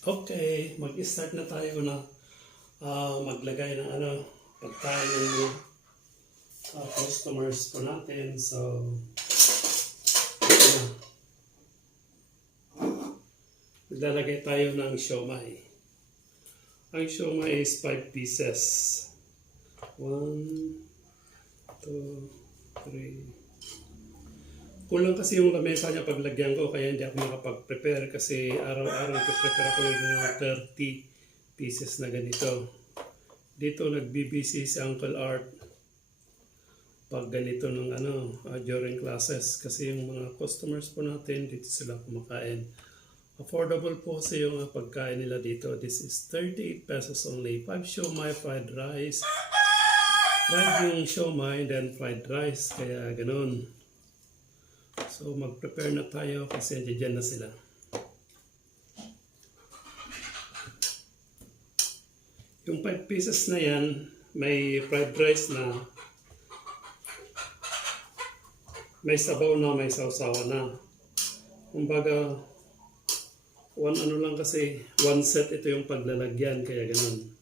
Okay, mag-start na tayo na maglagay ng pagkain ng mga customers po natin. So, maglalagay tayo ng siomai. Ang siomai is 5 pieces. 1, 2, 3. Kulang kasi yung lamesa niya paglagyan ko, kaya hindi ako makapag-prepare kasi araw-araw prepare ako yung mga 30 pieces na ganito. Dito nagbibisi si Uncle Art pag ganito ng during classes kasi yung mga customers po natin dito sila kumakain. Affordable po kasi yung pagkain nila dito. This is 38 pesos only. 5 siomai, fried rice. Fried yung siomai, then fried rice. Kaya ganun. So mag-prepare na tayo kasi dyan na sila. Yung 5 pieces na yan, may fried rice na, may sabaw na, may sausawa na. Kumbaga, lang kasi, one set ito yung paglalagyan, kaya ganun.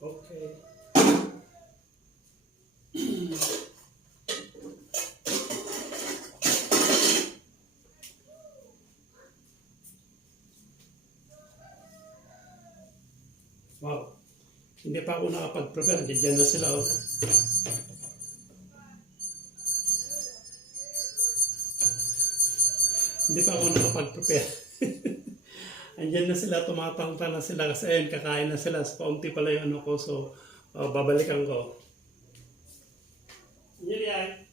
Okay. Wow. Hindi pa ako nakapag-prepare. Diyan na sila. Hindi pa ako nakapag-prepare. Andiyan na sila, tumatangta na sila kasi ayun, kakain na sila. Paunti pala yung ko, so babalikan ko. Hindi yan.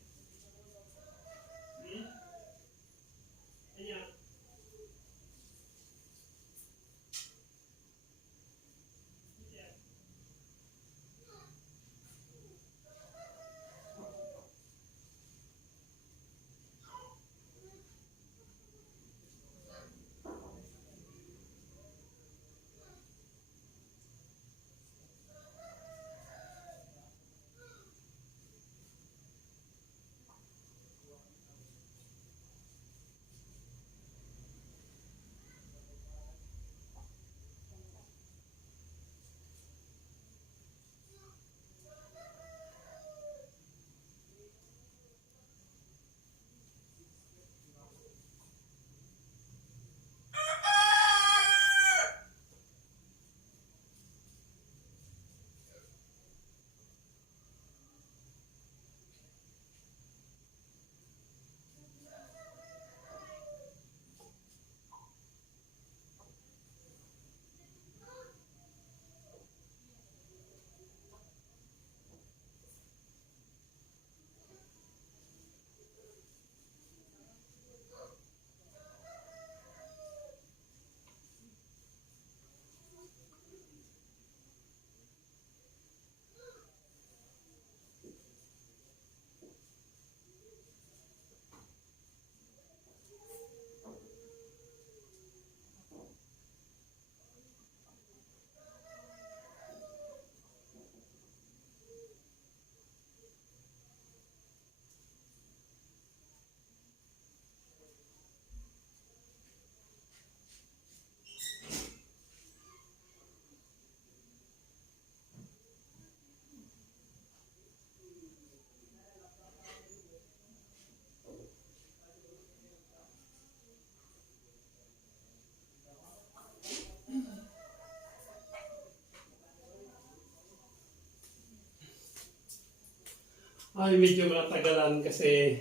Ay, medyo matagalan kasi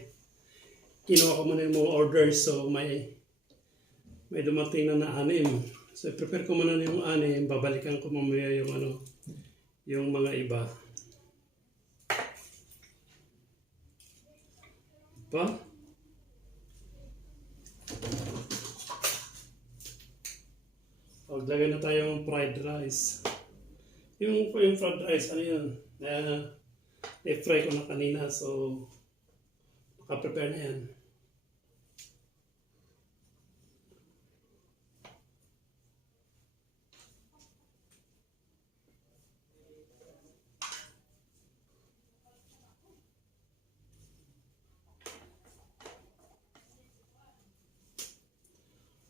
kinuha ko muna yung mga orders, so may dumating na na 6. So prepare ko muna yung 6, babalikan ko mamaya yung yung mga iba. Pa? Maglagay na tayong fried rice. Yung fried rice, ano yun? I-fry ko na kanina, so naka-prepare na yan.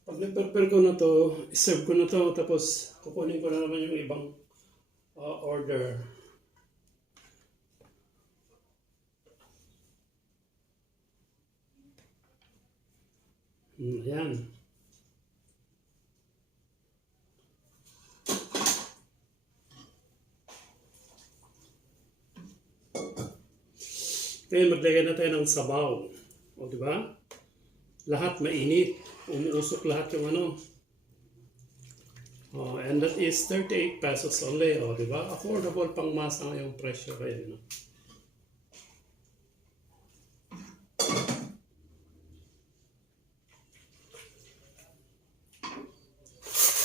Pag na-prepare ko na to, iserve ko na to, tapos kukunin ko na naman yung ibang order. Ayan. Ngayon, maglagay na tayo ng sabaw. O, di ba? Lahat mainit. Umuusok lahat yung ano. Oh, and that is 38 pesos only. O, di ba? Affordable pang masa yung presyo kayo. No?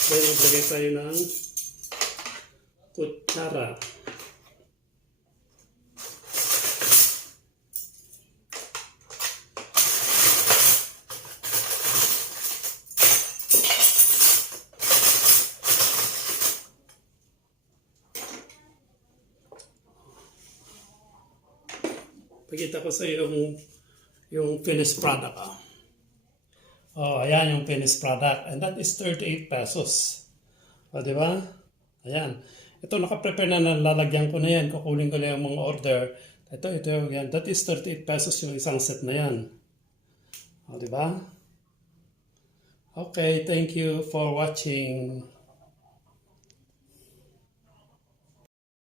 Then, maglagay tayo ng kutsara. Pakita ko sa iyo yung finished product. Oh, ayan yung finished product. And that is 38 pesos. O, di ba? Ayan. Ito, nakaprepare na, lalagyan ko na yan. Kukunin ko na yung mga order. Ito, yan. That is 38 pesos yung isang set na yan. O, di ba? Okay, thank you for watching.